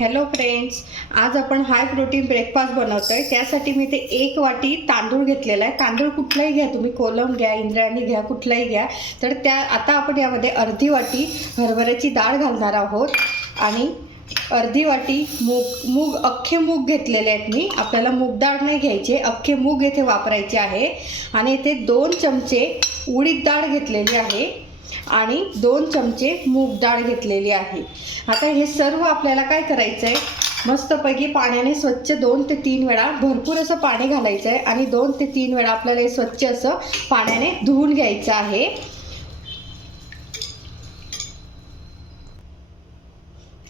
Hello friends आज आपण high protein breakfast बनवतो आहे त्यासाठी मी ते एक वाटी तांदूळ घेतलेला आहे. तांदूळ कुठलाही घ्या तुम्ही. कोलम घ्या इंद्रायणी घ्या कुठलाही घ्या. तर त्या आता आपण यामध्ये अर्धी वाटी हरभऱ्याची डाळ घालणार आहोत. आणि अर्धी वाटी मूग मूग अख्खे मूग घेतलेले आहेत मी. आपल्याला मूग डाळ नाही घ्यायचे अख्खे मूग येथे वापरायचे आहे. आणि इथे दोन चमचे उडीद डाळ घेतलेली आहे. आणि दोन चमचे मूग डाळ घेतलेली आहे. आता हे सर्व आपल्याला काय करायचं आहे मस्तपैकी पाण्याने स्वच्छ दोन ते तीन वेळा भरपूर असं पाणी घालायचं आहे आणि दोन ते तीन वेळा आपल्याला हे स्वच्छ असं पाण्याने धुवून घ्यायचं आहे.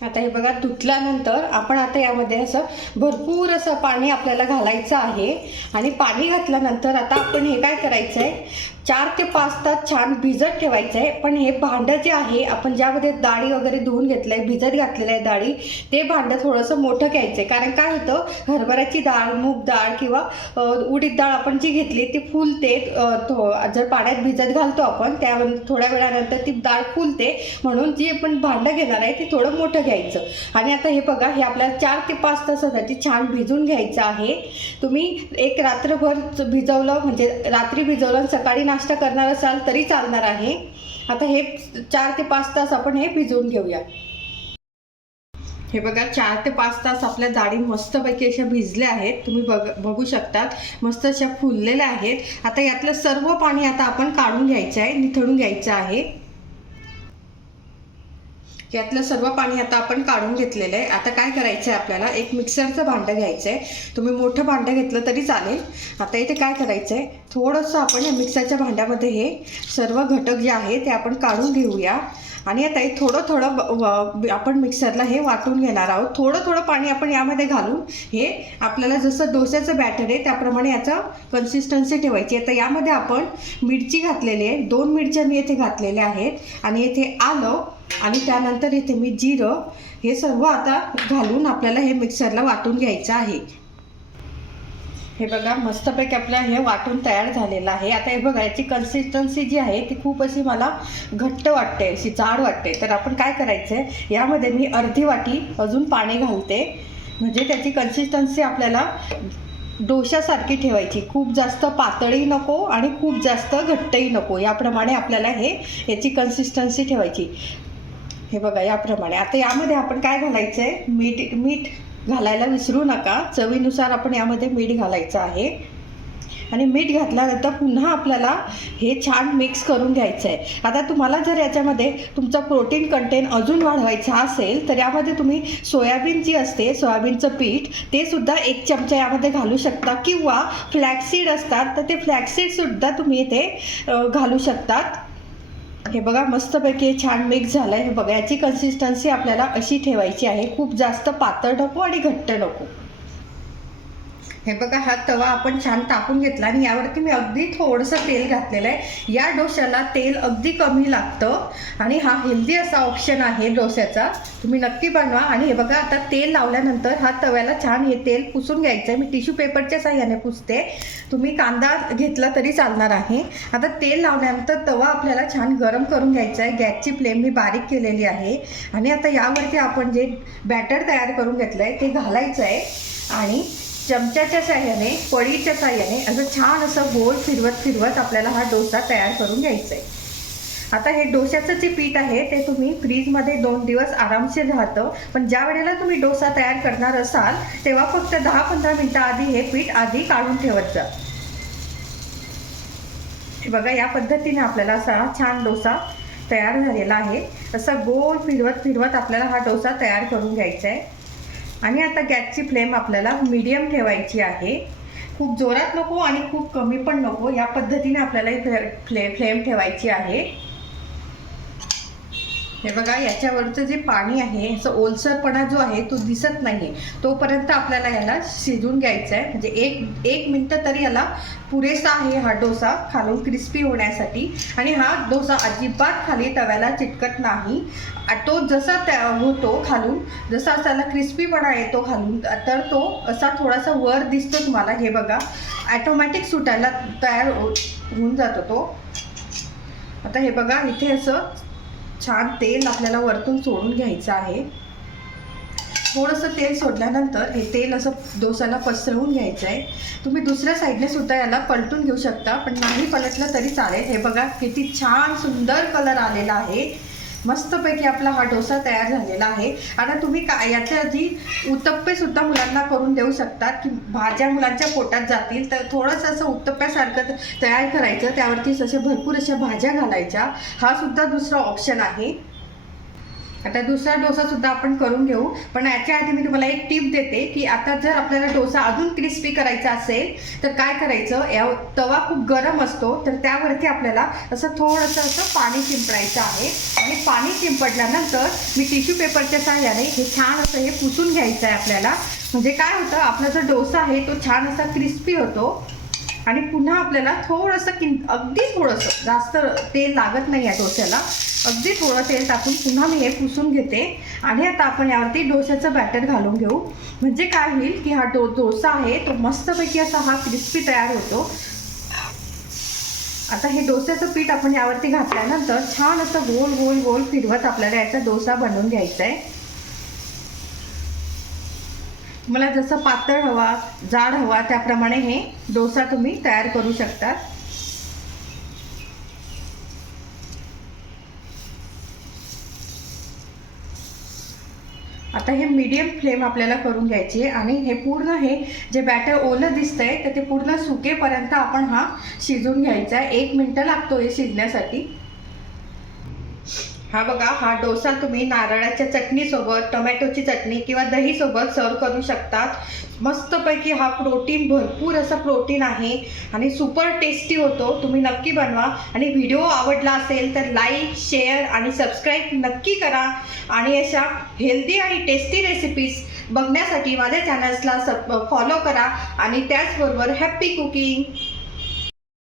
आता हे बघा धुतल्यानंतर आपण आता यामध्ये असं भरपूर असं पाणी आपल्याला घालायचं आहे. आणि पाणी घातल्यानंतर आता आपण हे काय करायचं आहे चार ते पाच तास छान भिजत ठेवायचं आहे पण हे भांडं जे आहे आपण ज्यामध्ये डाळी वगैरे धुवून घेतलं आहे भिजत घातलेलं आहे डाळी ते भांडं थोडंसं मोठं घ्यायचं आहे कारण काय होतं? हरभऱ्याची डाळ मूग डाळ किंवा उडीद डाळ आपण जी घेतली ती फुलते. जर पाण्यात भिजत घालतो आपण त्या थोड्या वेळानंतर ती डाळ फुलते. म्हणून जी आपण भांडं घेणार आहे ते थोडं मोठं घ्यायचं. आणि आता हे बघा हे आपल्याला चार ते पाच तासासाठी छान भिजून घ्यायचं आहे. तुम्ही एक रात्रभर भिजवलं म्हणजे रात्री भिजवलं आणि सकाळी नाश्ता करणार असाल तरी चालणार आहे. आता हे चार ते पाच तास आपण हे भिजवून घेऊया. हे बघा चार ते पाच तास आपल्या जाडी मस्तपैकी अशा भिजल्या आहेत. तुम्ही बघ बघू शकतात मस्त अशा फुललेल्या आहेत. आता यातलं सर्व पाणी आता आपण काढून घ्यायचं आहे निथळून घ्यायचं आहे. यातलं सर्व पाणी आता आपण काढून घेतलेलं आहे. आता काय करायचं आहे आपल्याला? एक मिक्सरचं भांडं घ्यायचं आहे तुम्ही मोठं भांडं घेतलं तरी चालेल. आता इथे काय करायचं आहे थोडंसं आपण या मिक्सरच्या भांड्यामध्ये हे सर्व घटक जे आहे ते आपण काढून घेऊया. आणि आता हे थोडं थोडं आपण मिक्सरला हे वाटून घेणार आहोत. थोडं थोडं पाणी आपण यामध्ये घालून हे आपल्याला जसं डोस्याचं बॅटर आहे त्याप्रमाणे याचं कन्सिस्टन्सी ठेवायची. आता यामध्ये आपण मिरची घातलेली आहे. दोन मिरच्या मी येथे घातलेल्या आहेत. आणि येथे आलं आणि त्यानंतर इथे मी जिरं हे सर्व आता घालून आपल्याला हे मिक्सरला वाटून घ्यायचं आहे. हे बघा मस्तपैकी आपलं हे वाटून तयार झालेलं आहे. आता हे बघा याची कन्सिस्टन्सी जी आहे ती खूप अशी मला घट्ट वाटते अशी जाड वाटते. तर आपण काय करायचं आहे यामध्ये मी अर्धी वाटी अजून पाणी घालते. म्हणजे त्याची कन्सिस्टन्सी आपल्याला डोशासारखी ठेवायची. खूप जास्त पातळी नको आणि खूप जास्त घट्टही नको. याप्रमाणे आपल्याला हे याची कन्सिस्टन्सी ठेवायची. हे बघा याप्रमाणे. आता यामध्ये आपण काय घालायचं आहे मीठ मीठ घालायला विसरू नका. चवीनुसार आपण यामध्ये मीठ घालायचं आहे. आणि मीठ घातल्यानंतर पुन्हा आपल्याला हे छान मिक्स करून घ्यायचं आहे आता तुम्हाला जर याच्यामध्ये तुमचा प्रोटीन कंटेंट अजून वाढवायचा असेल तर यामध्ये तुम्ही सोयाबीन जी असते सोयाबीनचं पीठ ते सुद्धा एक चमचा यामध्ये घालू शकता. किंवा फ्लॅक्सीड असतात तर ते फ्लॅक्सीडसुद्धा तुम्ही इथे घालू शकतात. हे बघा मस्तपैकी छान मिक्स झालं आहे हे बघा याची कन्सिस्टन्सी आपल्याला अशी ठेवायची आहे. खूप जास्त पातळ नको आणि घट्ट नको. हे बघा हा तवा आपण छान तापून घेतला आणि यावरती मी अगदी थोडंसं तेल घातलेलं आहे. या डोश्याला तेल अगदी कमी लागतं आणि हा हेल्दी असा ऑप्शन आहे डोश्याचा. तुम्ही नक्की बनवा. आणि हे बघा आता तेल लावल्यानंतर हा तव्याला छान हे तेल पुसून घ्यायचं आहे मी टिश्यू पेपरच्या साह्याने पुसते. तुम्ही कांदा घेतला तरी चालणार आहे. आता तेल लावल्यानंतर तवा आपल्याला छान गरम करून घ्यायचा आहे गॅसची फ्लेम मी बारीक केलेली आहे. आणि आता यावरती आपण जे बॅटर तयार करून घेतलं आहे ते घालायचं आहे आणि चमच्याच्या साह्याने पळीच्या साह्याने असं छान असं गोल फिरवत फिरवत आपल्याला हा डोसा तयार करून घ्यायचा आहे आता हे डोश्याचं जे पीठ आहे ते तुम्ही फ्रीजमध्ये दोन दिवस आरामशीर राहतं. पण ज्या वेळेला तुम्ही डोसा तयार करणार असाल तेव्हा फक्त दहा पंधरा मिनटं आधी हे पीठ आधी काढून ठेवत जा. बघा या पद्धतीने आपल्याला असा छान डोसा तयार झालेला आहे. असा गोल फिरवत फिरवत आपल्याला हा डोसा तयार करून घ्यायचा आहे आणि आता गॅसची फ्लेम आपल्याला मीडियम ठेवायची आहे. खूप जोरात नको आणि खूप कमी पण नको. या पद्धतीने आपल्याला ही फ्ले फ्ले फ्लेम ठेवायची आहे. हे बघा याच्यावरचं जे पाणी आहे याचा ओलसरपणा जो आहे तो दिसत नाही तोपर्यंत आपल्याला याला शिजून घ्यायचं आहे म्हणजे एक एक मिनटं तरी याला पुरेसा आहे हा डोसा खालून क्रिस्पी होण्यासाठी. आणि हा डोसा अजिबात खाली तव्याला चिटकत नाही. तो जसा त्या होतो खालून जसा त्याला क्रिस्पीपणा येतो खालून तर तो असा थोडासा वर दिसतो तुम्हाला. हे बघा ॲटोमॅटिक सुटायला तयार हो- होऊन जातो तो. आता हे बघा इथे असं छान तेल आपल्याला वरतून सोडून घ्यायचं आहे. थोडंसं तेल सोडल्यानंतर हे तेल असं डोसाला पसरवून घ्यायचं आहे. तुम्ही दुसऱ्या साईडने सुद्धा याला पलटून घेऊ शकता पण नाही पलटलं तरी चालेल. हे बघा किती छान सुंदर कलर आलेला आहे. मस्तपैकी आपला हा डोसा तयार झालेला आहे. आता तुम्ही का याच्या आधी उत्तप्पे सुद्धा मुलांना करून देऊ शकतात की भाज्या मुलांच्या पोटात जातील तर थोडंसं असं उत्तप्प्यासारखं तयार करायचं त्यावरती असे भरपूर अशा भाज्या घालायच्या. हा सुद्धा दुसरा ऑप्शन आहे. आता दुसरा डोसा सुद्धा आपण करून घेऊ. पण याच्या आधी मी तुम्हाला एक टिप देते की आता जर आपल्याला डोसा अजून क्रिस्पी करायचा असेल तर काय करायचं? या तवा खूप गरम असतो तर त्यावरती आपल्याला असं थोडंसं असं पाणी शिंपडायचं आहे. आणि पाणी शिंपडल्यानंतर मी टिश्यू पेपरच्या सहाय्याने हे छान असं हे पुसून घ्यायचं आहे आपल्याला. म्हणजे काय होतं? आपला जो डोसा आहे तो छान असा क्रिस्पी होतो. आणि पुन्हा आपल्याला थोडंसं किं अगदी थोडंसं जास्त तेल लागत नाही आहे डोस्याला. अगदी थोडं तेल टाकून पुन्हा मी हे पुसून घेते. आणि आता आपण यावरती डोस्याचं बॅटर घालून घेऊ. म्हणजे काय होईल की हा डो डोसा आहे तो मस्तपैकी असा हा क्रिस्पी तयार होतो. आता हे डोस्याचं पीठ आपण यावरती घातल्यानंतर छान असं गोल गोल गोल फिरवत आपल्याला याचा डोसा बनवून घ्यायचा आहे मला जसं पातळ हवा जाड हवा त्याप्रमाणे हे डोसा तुम्ही तयार करू शकता. आता हे मीडियम फ्लेम आपल्याला करून घ्यायची आहे आणि हे पूर्ण हे जे बॅटर ओलं दिसतंय तर ते पूर्ण सुकेपर्यंत आपण हा शिजून घ्यायचा आहे. एक मिनटं लागतो हे शिजण्यासाठी. हा बघा हा डोसा तुम्ही नारळाच्या चटणीसोबत टोमॅटोची चटणी किंवा दहीसोबत सर्व करू शकतात. मस्तपैकी हा प्रोटीन भरपूर असं प्रोटीन आहे आणि सुपर टेस्टी होतो. तुम्ही नक्की बनवा. आणि व्हिडिओ आवडला असेल तर लाईक शेअर आणि सबस्क्राईब नक्की करा. आणि अशा हेल्दी आणि टेस्टी रेसिपीज बघण्यासाठी माझ्या चॅनल्सला सब फॉलो करा. आणि त्याचबरोबर हॅप्पी कुकिंग